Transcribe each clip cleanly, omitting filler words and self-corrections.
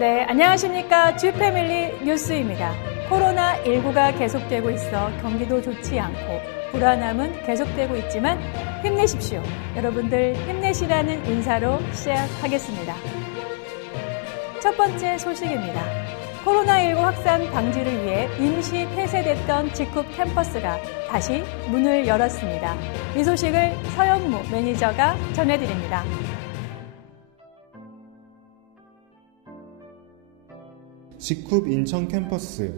네, 안녕하십니까. 주패밀리 뉴스입니다. 코로나19가 계속되고 있어 경기도 좋지 않고 불안함은 계속되고 있지만 힘내십시오. 여러분들 힘내시라는 인사로 시작하겠습니다. 첫 번째 소식입니다. 코로나19 확산 방지를 위해 임시 폐쇄됐던 직후 캠퍼스가 다시 문을 열었습니다. 이 소식을 서현무 매니저가 전해드립니다. 직후 인천 캠퍼스.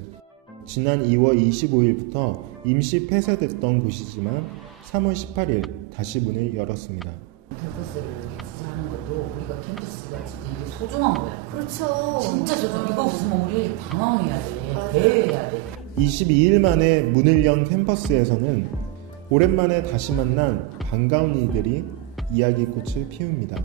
지난 2월 25일부터 임시 폐쇄됐던 곳이지만 3월 18일 다시 문을 열었습니다. 캠퍼스를 지지하는 것도 우리가 캠퍼스가 진짜 이게 소중한 거야. 그렇죠. 진짜 소중해. 이거 없으면 우리 방황해야 돼. 대회해야 돼. 22일 만에 문을 연 캠퍼스에서는 오랜만에 다시 만난 반가운 이들이 이야기꽃을 피웁니다.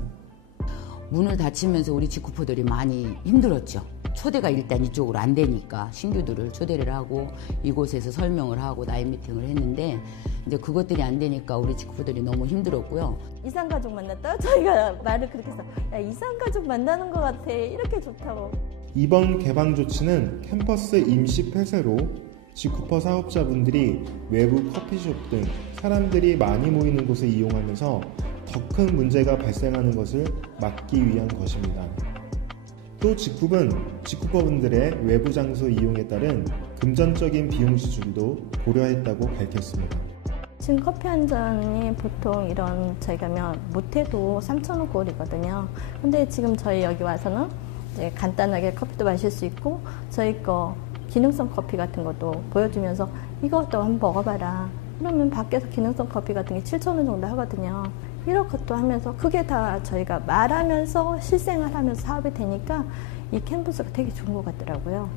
문을 닫히면서 우리 직구포들이 많이 힘들었죠. 초대가 일단 이쪽으로 안 되니까 신규들을 초대를 하고 이곳에서 설명을 하고 나인 미팅을 했는데 이제 그것들이 안 되니까 우리 직구포들이 너무 힘들었고요. 이산가족 만났다? 저희가 말을 그렇게 해서 야, 이산가족 만나는 것 같아. 이렇게 좋다고. 이번 개방 조치는 캠퍼스 임시 폐쇄로 직쿠퍼 사업자분들이 외부 커피숍 등 사람들이 많이 모이는 곳을 이용하면서 더 큰 문제가 발생하는 것을 막기 위한 것입니다. 또 직쿱은 직쿠퍼분들의 외부 장소 이용에 따른 금전적인 비용 지출도 고려했다고 밝혔습니다. 지금 커피 한 잔이 보통 이런 저희 가면 못해도 3,000원 꼴이거든요. 근데 지금 저희 여기 와서는 이제 간단하게 커피도 마실 수 있고 저희 거 기능성 커피 같은 것도 보여주면서 이것도 한번 먹어봐라. 그러면 밖에서 기능성 커피 같은 게 7,000원 정도 하거든요. 이런 것도 하면서 그게 다 저희가 말하면서 실생활하면서 사업이 되니까 이 캠퍼스가 되게 좋은 것 같더라고요.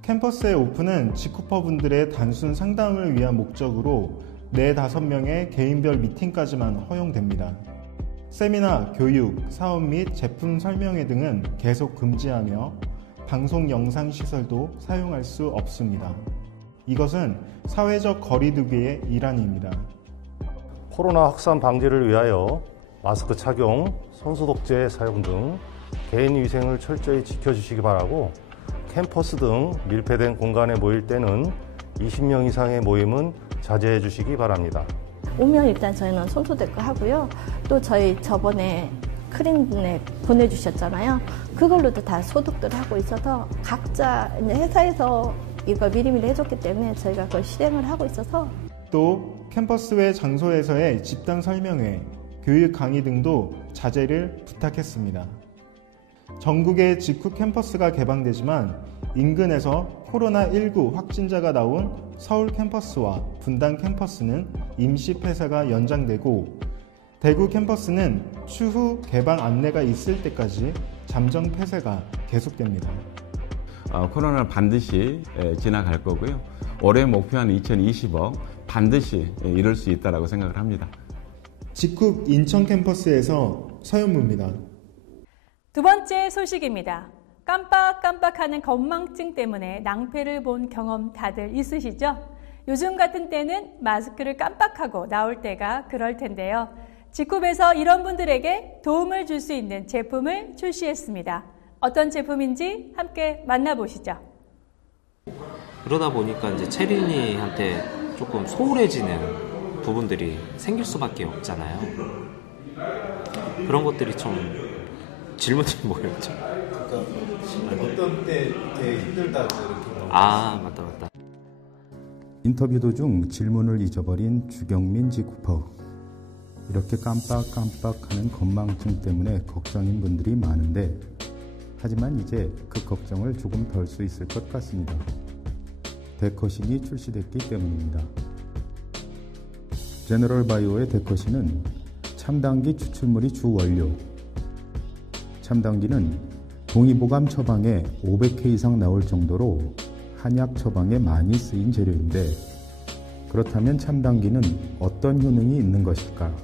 캠퍼스의 오픈은 직쿠퍼분들의 단순 상담을 위한 목적으로 4-5명의 개인별 미팅까지만 허용됩니다. 세미나, 교육, 사업 및 제품 설명회 등은 계속 금지하며 방송 영상 시설도 사용할 수 없습니다. 이것은 사회적 거리두기의 일환입니다. 코로나 확산 방지를 위하여 마스크 착용, 손소독제 사용 등 개인위생을 철저히 지켜주시기 바라고 캠퍼스 등 밀폐된 공간에 모일 때는 20명 이상의 모임은 자제해 주시기 바랍니다. 오면 일단 저희는 손소독 하고요. 또 저희 저번에 크린넥 보내주셨잖아요. 그걸로도 다 소독들 하고 있어서 각자 회사에서 이거 미리미리 해줬기 때문에 저희가 그걸 실행을 하고 있어서 또 캠퍼스 외 장소에서의 집단 설명회, 교육 강의 등도 자제를 부탁했습니다. 전국의 직후 캠퍼스가 개방되지만 인근에서 코로나19 확진자가 나온 서울 캠퍼스와 분당 캠퍼스는 임시 폐쇄가 연장되고 대구 캠퍼스는 추후 개방 안내가 있을 때까지 잠정 폐쇄가 계속됩니다. 코로나는 반드시 지나갈 거고요. 올해 목표한 2020억 반드시 이룰 수 있다고 생각을 합니다. 직후 인천 캠퍼스에서 서현무입니다. 두 번째 소식입니다. 깜빡깜빡하는 건망증 때문에 낭패를 본 경험 다들 있으시죠? 요즘 같은 때는 마스크를 깜빡하고 나올 때가 그럴 텐데요. 직쿱에서 이런 분들에게 도움을 줄 수 있는 제품을 출시했습니다. 어떤 제품인지 함께 만나보시죠. 그러다 보니까 이제 체린이한테 조금 소홀해지는 부분들이 생길 수밖에 없잖아요. 그런 것들이 좀 질문이 뭐였죠? 그러니까 어떤 때 되게 힘들다고 이렇게 맞다. 인터뷰 도중 질문을 잊어버린 주경민 직쿠퍼. 이렇게 깜빡깜빡하는 건망증 때문에 걱정인 분들이 많은데 하지만 이제 그 걱정을 조금 덜 수 있을 것 같습니다. 데커신이 출시됐기 때문입니다. 제너럴바이오의 데커신은 참당기 추출물이 주 원료. 참당기는 동의보감 처방에 500회 이상 나올 정도로 한약 처방에 많이 쓰인 재료인데 그렇다면 참당기는 어떤 효능이 있는 것일까?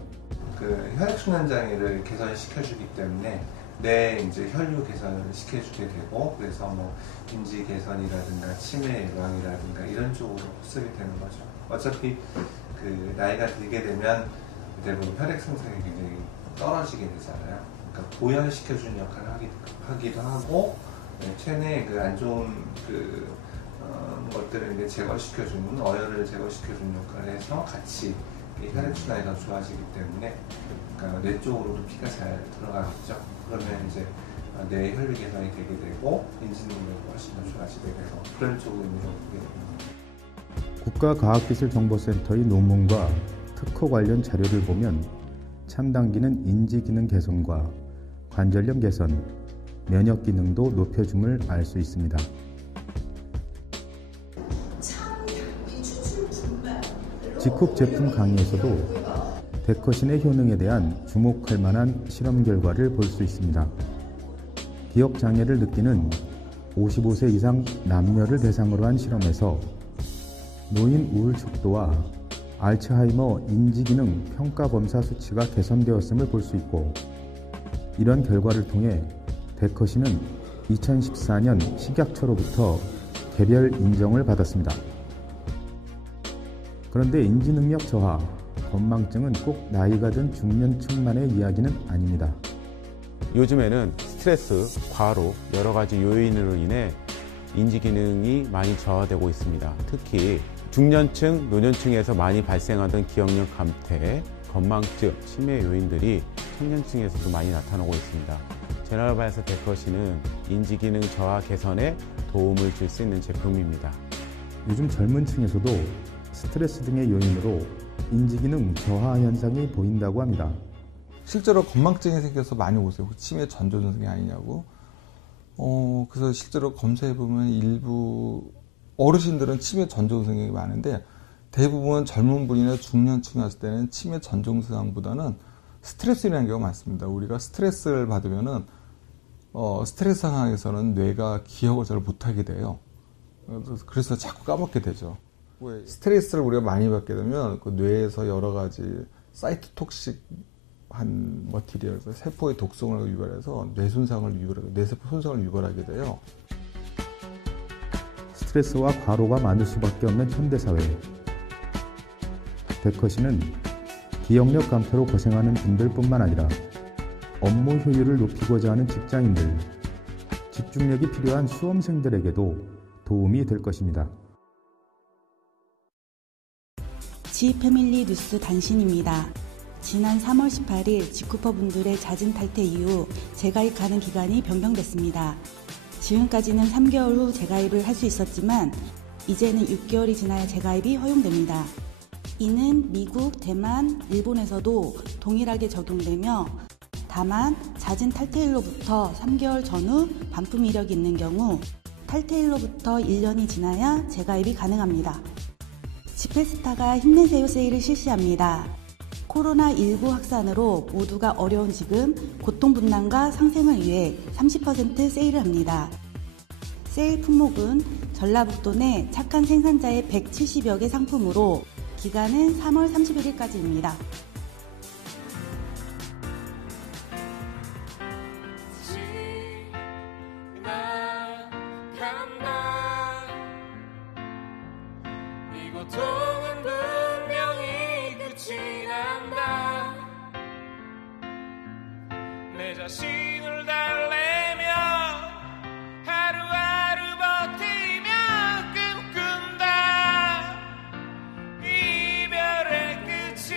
그 혈액순환 장애를 개선시켜주기 때문에 뇌 이제 혈류 개선을 시켜주게 되고 그래서 뭐 인지 개선이라든가 치매 예방이라든가 이런 쪽으로 쓰게 되는 거죠. 어차피 그 나이가 들게 되면 대부분 혈액 생산이 굉장히 떨어지게 되잖아요. 그러니까 보혈시켜주는 역할을 하기도 하고 체내에 그 안 좋은 것들을 이제 제거시켜주는, 어혈을 제거시켜주는 역할을 해서 같이 혈액순환이 더 좋아지기 때문에, 그러니까 뇌 쪽으로도 피가 잘 들어가겠죠. 그러면 이제 뇌 혈류 개선이 되게 되고 인지 능력이 훨씬 더 좋아지게 돼서 그런 쪽으로 의미로 보게 됩니다. 국가과학기술정보센터의 논문과 특허 관련 자료를 보면 참당기는 인지 기능 개선과 관절염 개선, 면역 기능도 높여줌을 알 수 있습니다. 직흡 제품 강의에서도 데커신의 효능에 대한 주목할 만한 실험 결과를 볼 수 있습니다. 기억 장애를 느끼는 55세 이상 남녀를 대상으로 한 실험에서 노인 우울 척도와 알츠하이머 인지기능 평가검사 수치가 개선되었음을 볼 수 있고, 이런 결과를 통해 데커신은 2014년 식약처로부터 개별 인정을 받았습니다. 그런데 인지능력 저하, 건망증은 꼭 나이가 든 중년층만의 이야기는 아닙니다. 요즘에는 스트레스, 과로, 여러 가지 요인으로 인해 인지 기능이 많이 저하되고 있습니다. 특히 중년층, 노년층에서 많이 발생하던 기억력 감퇴, 건망증, 치매 요인들이 청년층에서도 많이 나타나고 있습니다. 제너럴바이오스 데커신은 인지 기능 저하 개선에 도움을 줄 수 있는 제품입니다. 요즘 젊은 층에서도 스트레스 등의 요인으로 인지기능 저하 현상이 보인다고 합니다. 실제로 건망증이 생겨서 많이 오세요. 치매 전조증이 아니냐고. 그래서 실제로 검사해보면 일부 어르신들은 치매 전조증이 많은데, 대부분 젊은 분이나 중년층에 왔을 때는 치매 전조증보다는 스트레스라는 경우가 많습니다. 우리가 스트레스를 받으면은 스트레스 상황에서는 뇌가 기억을 잘 못하게 돼요. 그래서 자꾸 까먹게 되죠. 스트레스를 우리가 많이 받게 되면 그 뇌에서 여러 가지 사이토톡식한 머티리얼, 세포의 독성을 유발해서 뇌 손상을 유발하게, 뇌세포 손상을 유발하게 돼요. 스트레스와 과로가 많을 수밖에 없는 현대사회. 데커신은 기억력 감퇴로 고생하는 분들뿐만 아니라 업무 효율을 높이고자 하는 직장인들, 집중력이 필요한 수험생들에게도 도움이 될 것입니다. 지패밀리 뉴스 단신입니다. 지난 3월 18일 지쿠퍼 분들의 잦은 탈퇴 이후 재가입 가능 기간이 변경됐습니다. 지금까지는 3개월 후 재가입을 할 수 있었지만 이제는 6개월이 지나야 재가입이 허용됩니다. 이는 미국, 대만, 일본에서도 동일하게 적용되며, 다만 잦은 탈퇴일로부터 3개월 전후 반품 이력이 있는 경우 탈퇴일로부터 1년이 지나야 재가입이 가능합니다. 지페스타가 힘내세요 세일을 실시합니다. 코로나19 확산으로 모두가 어려운 지금 고통 분담과 상생을 위해 30% 세일을 합니다. 세일 품목은 전라북도 내 착한 생산자의 170여 개 상품으로 기간은 3월 31일까지입니다. 고통은 분명히 끝이 난다. 내 자신을 달래며 하루하루 버티며 꿈꾼다. 이별의 끝은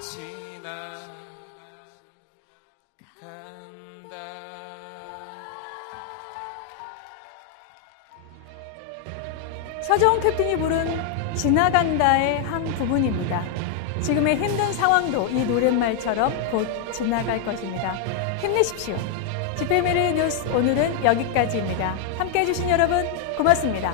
지나간다. 서정훈 캡틴이 부른 지나간다의 한 부분입니다. 지금의 힘든 상황도 이 노랫말처럼 곧 지나갈 것입니다. 힘내십시오. 지패밀리 뉴스 오늘은 여기까지입니다. 함께해 주신 여러분 고맙습니다.